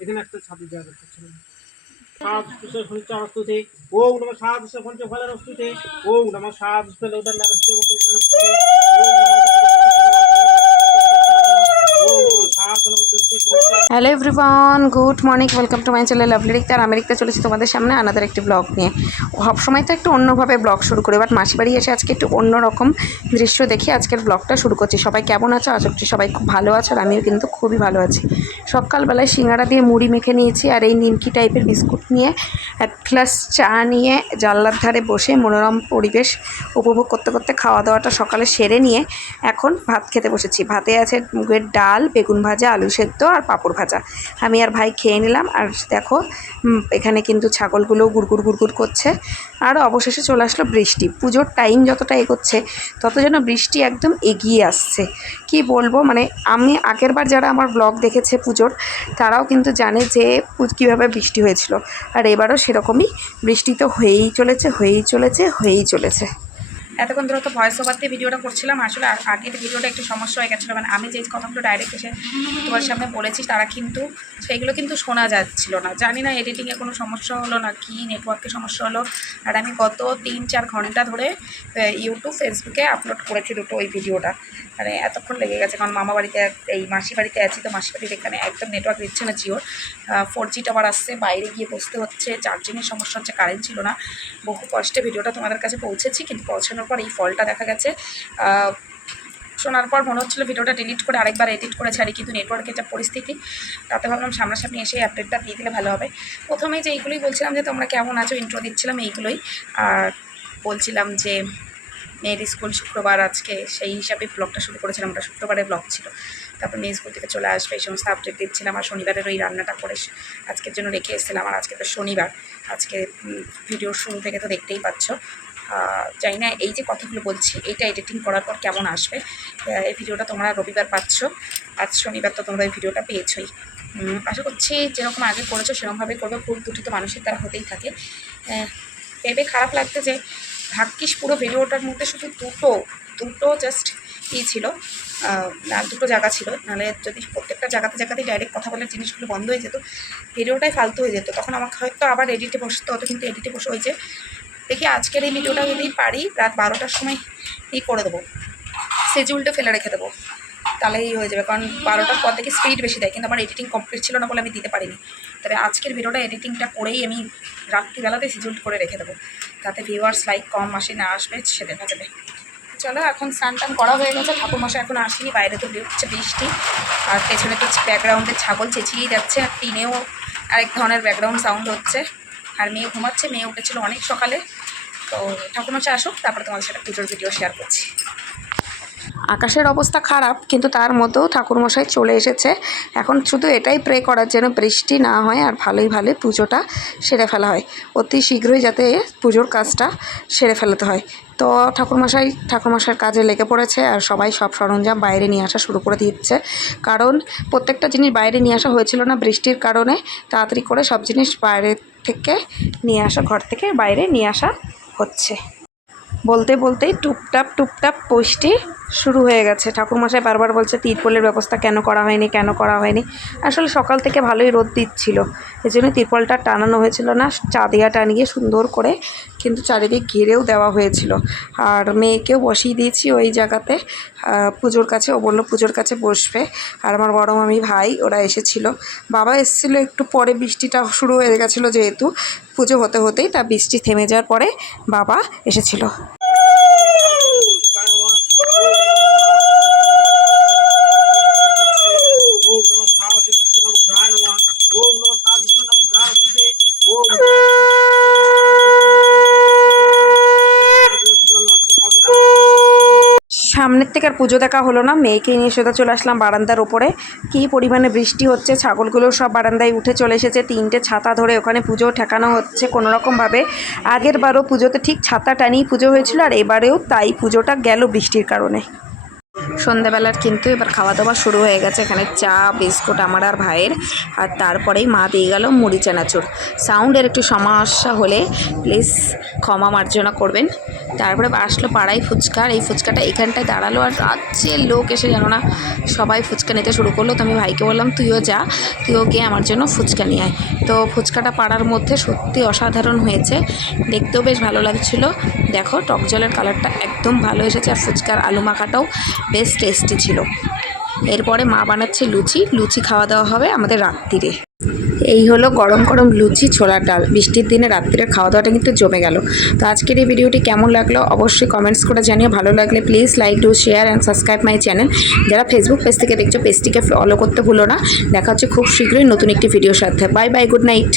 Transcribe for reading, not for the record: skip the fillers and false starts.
এখানে একটা ছাতি দেওয়া যাচ্ছে সাধুতে ওম নমঃ সাধুস্য পঞ্চফলের অস্তুতে ওম নমঃ সাধুস্য লোদন্ডারস্য hello everyone, good morning, welcome to my channel lovely Rikta. আর আমি রিক্তা চলেছি তোমাদের সামনে আনাদার একটি ব্লগ নিয়ে। সবসময় তো একটু অন্যভাবে ব্লগ শুরু করি, বাট মাসি বাড়ি এসে আজকে একটু অন্যরকম দৃশ্য দেখি আজকের ব্লগটা শুরু করছি। সবাই কেমন আছো? আশা করছি সবাই খুব ভালো আছো, আর আমিও কিন্তু খুবই ভালো আছি। সকালবেলায় সিঙ্গাড়া দিয়ে মুড়ি মেখে নিয়েছি, আর এই নিমকি টাইপের বিস্কুট নিয়ে এক গ্লাস চা নিয়ে জানলার ধারে বসে মনোরম পরিবেশ উপভোগ করতে করতে খাওয়া দাওয়াটা সকালে সেরে নিয়ে এখন ভাত খেতে বসেছি। ভাতে আছে মুগের ডাল, বেগুন ভাজা, আলু সেদ্ধ আর পাঁপড় ভাজা। আমি আর ভাই খেয়ে নিলাম। আর দেখো এখানে কিন্তু ছাগলগুলো গুড়গুড় গুড়গুড় করছে। আর অবশেষে চলে আসলো বৃষ্টি। পুজোর টাইম যতটা এগোচ্ছে তত যেন বৃষ্টি একদম এগিয়ে আসছে। কি বলবো, মানে আমি আগের বার যারা আমার ব্লগ দেখেছে পুজোর, তারাও কিন্তু জানে যে কীভাবে বৃষ্টি হয়েছিল। আর এবারও সেরকমই বৃষ্টি তো হয়েই চলেছে। এতক্ষণ ধরে তো ভয়েস ওভার দিয়ে ভিডিওটা করছিলাম। আসলে আগের ভিডিওটা একটু সমস্যা হয়ে গেছিলো, মানে আমি যে কথাগুলো ডাইরেক্ট এসে তোমার সামনে বলেছি তারা কিন্তু সেইগুলো কিন্তু শোনা যাচ্ছিল না। জানি না এডিটিংয়ে কোনো সমস্যা হলো না কি নেটওয়ার্কের সমস্যা হলো। আর আমি গত 3-4 ঘন্টা ধরে ইউটিউব, ফেসবুকে আপলোড করেছি দুটো ওই ভিডিওটা। মানে এতক্ষণ লেগে গেছে, কারণ মামা বাড়িতে এই মাসি বাড়িতে আছি, তো মাসি বাড়ির এখানে একদম নেটওয়ার্ক দিচ্ছে না জিওর। 4G টাওয়ার আসছে, বাইরে গিয়ে বসতে হচ্ছে, চার্জিংয়ের সমস্যা হচ্ছে, কারেন্ট ছিল না। বহু কষ্টে ভিডিওটা তোমাদের কাছে পৌঁছেছি, কিন্তু পৌঁছানোর পর এই ফলটা দেখা গেছে। শোনার পর মনে হচ্ছিলো ভিডিওটা ডিলিট করে আরেকবার এডিট করে ছাড়ি, কিন্তু নেটওয়ার্কের যা পরিস্থিতি, তাতে ভাবলাম সামনাসামনি এসে আপডেটটা দিয়ে দিলে ভালো হবে। প্রথমে যে এইগুলোই বলছিলাম যে তোমরা কেমন আছো, ইন্ট্রো দিচ্ছিলাম এইগুলোই। আর বলছিলাম যে মেয়ের স্কুল শুক্রবার আজকে, সেই হিসাবে ব্লগটা শুরু করেছিলাম। ওটা শুক্রবারের ব্লগ ছিল। তারপর মেয়ে স্কুল থেকে চলে আসবে এই সমস্ত আপডেট দিচ্ছিলাম। আর শনিবারের ওই রান্নাটা করে আজকের জন্য রেখে এসেছিলাম। আর আজকে তো শনিবার, আজকে ভিডিওর শুরু থেকে তো দেখতেই পাচ্ছ। জানি না এই যে কথাগুলো বলছি এইটা এডিটিং করার পর কেমন আসবে। এই ভিডিওটা তোমরা রবিবার পাচ্ছ, আজ শনিবার তো তোমরা এই ভিডিওটা পেয়েছই। আশা করছি যেরকম আগে করেছো সেরকমভাবেই করবে। ভুল ত্রুটি তো মানুষের দ্বারা হতেই থাকে। ভেবে খারাপ লাগছে যে ভাগ্যিস পুরো ভিডিওটার মধ্যে শুধু দুটো জাস্ট ছিল, আর দুটো জায়গা ছিল। নাহলে যদি প্রত্যেকটা জায়গাতেই ডাইরেক্ট কথা বলে জিনিসগুলো বন্ধ হয়ে যেত, ভিডিওটাই ফালতু হয়ে যেত। তখন আমাকে হয়তো আবার এডিটে বসতে হতো, কিন্তু এডিটে বসে হয়েছে। দেখি আজকের এই ভিডিওটা যদি পারি রাত 12টার সময় করে দেবো, শিডিউলটা ফেলে রেখে দেবো, তাহলেই হয়ে যাবে। কারণ 12টার পর থেকে স্পিড বেশি দেয়, কিন্তু আমার এডিটিং কমপ্লিট ছিল না বলে আমি দিতে পারিনি। তবে আজকের ভিডিওটা এডিটিংটা করেই আমি রাত্রিবেলাতে শিডিউল করে রেখে দেবো, তাতে ভিউয়ার্স লাইক কম আসে না আসবে সে দেখা যাবে। চলো, এখন স্নান টান করা হয়ে গেছে। ঠাকুরমশাই এখন আসেনি, বাইরে তো হচ্ছে বৃষ্টি, আর পেছনে তো ব্যাকগ্রাউন্ডে ছাগল চেঁচিয়েই যাচ্ছে, আর টিনেও আরেক ধরনের ব্যাকগ্রাউন্ড সাউন্ড হচ্ছে। আর মেয়ে ঘুমাচ্ছে, মেয়ে উঠেছিল অনেক সকালে। তো ঠাকুরমশাই আসুক, তারপরে তোমাদের সাথে পুজোর ভিডিও শেয়ার করছি। আকাশের অবস্থা খারাপ, কিন্তু তার মধ্যেও ঠাকুরমশাই চলে এসেছে। এখন শুধু এটাই প্রে করার যেন বৃষ্টি না হয়, আর ভালোই পুজোটা সেরে ফেলা হয়, অতি শীঘ্রই যাতে পুজোর কাজটা সেরে ফেলাতে হয়। তো ঠাকুরমশাইয়ের কাজে লেগে পড়েছে, আর সবাই সব সরঞ্জাম বাইরে নিয়ে আসা শুরু করে দিচ্ছে। কারণ প্রত্যেকটা জিনিস বাইরে নিয়ে আসা হয়েছিল না বৃষ্টির কারণে, তাড়াতাড়ি করে সব জিনিস বাইরে থেকে নিয়ে আসা, ঘর থেকে বাইরে নিয়ে আসা হচ্ছে। বলতেই টুপটাপ বৃষ্টি শুরু হয়ে গেছে। ঠাকুরমশাই বারবার বলছে তিরপলের ব্যবস্থা কেন করা হয়নি। আসলে সকাল থেকে ভালোই রোদ দিচ্ছিল, এই জন্য তিরপলটা টানানো হয়েছিল না, চাঁদিয়া টানিয়ে সুন্দর করে কিন্তু চারিদিক ঘিরেও দেওয়া হয়েছিল। আর মেয়েকেও বসিয়ে দিয়েছি ওই জায়গাতে পুজোর কাছে। ও বললো পুজোর কাছে বসবে। আর আমার বড় মামি, ভাই ওরা এসেছিল। বাবা এসেছিলো একটু পরে, বৃষ্টিটা শুরু হয়ে গেছিলো যেহেতু, পুজো হতেই তা বৃষ্টি থেমে যাওয়ার পরে বাবা এসেছিল। সামনের থেকে আর পুজো দেখা হলো না, মেয়েকে নিয়ে সোজা চলে আসলাম বারান্দার ওপরে। কী পরিমাণে বৃষ্টি হচ্ছে, ছাগলগুলো সব বারান্দায় উঠে চলে এসেছে। 3টে ছাতা ধরে ওখানে পুজো ঠেকানো হচ্ছে কোনোরকমভাবে। আগের বারও পুজোতে ঠিক ছাতা টানিয়ে পুজো হয়েছিল, আর এবারেও তাই পুজোটা গেল বৃষ্টির কারণে। সন্ধ্যাবেলার কিন্তু এবার খাওয়া দাওয়া শুরু হয়ে গেছে। এখানে চা বিস্কুট আমার আর ভাইয়ের, আর তারপরেই মা দিয়ে গেল মুড়ি চানাচুর। সাউন্ডের একটু সমস্যা হলে প্লিজ ক্ষমা মার্জনা করবেন। তারপরে আসলো পাড়ায় ফুচকা, আর এই ফুচকাটা এখানটায় দাঁড়ালো, আর রাজ্যের লোক এসে যেন না সবাই ফুচকা নিতে শুরু করলো। তো আমি ভাইকে বললাম তুইও যা, তুইও গিয়ে আমার জন্য ফুচকা নিয়ে আয়। তো ফুচকাটা পাড়ার মধ্যে সত্যি অসাধারণ হয়েছে, দেখতেও বেশ ভালো লাগছিল। দেখো টক জলের কালারটা একদম ভালো এসেছে, আর ফুচকার আলু মাখাটাও বেশ টেস্টি ছিল। এরপরে মা বানাচ্ছে লুচি খাওয়া দাওয়া হবে আমাদের রাত্রিরে। এই হলো গরম গরম লুচি ছোলার ডাল। বৃষ্টির দিনে রাত্রিরে খাওয়া দাওয়াটা কিন্তু জমে গেল। তো আজকের এই ভিডিওটি কেমন লাগলো অবশ্যই কমেন্টস করে জানিও। ভালো লাগলে please like do share and subscribe my channel. যারা ফেসবুক পেজ থেকে দেখছো পেজটিকে ফলো করতে ভুলো না। দেখা হচ্ছে খুব শীঘ্রই নতুন একটি ভিডিওর সাথে। Bye bye, good night.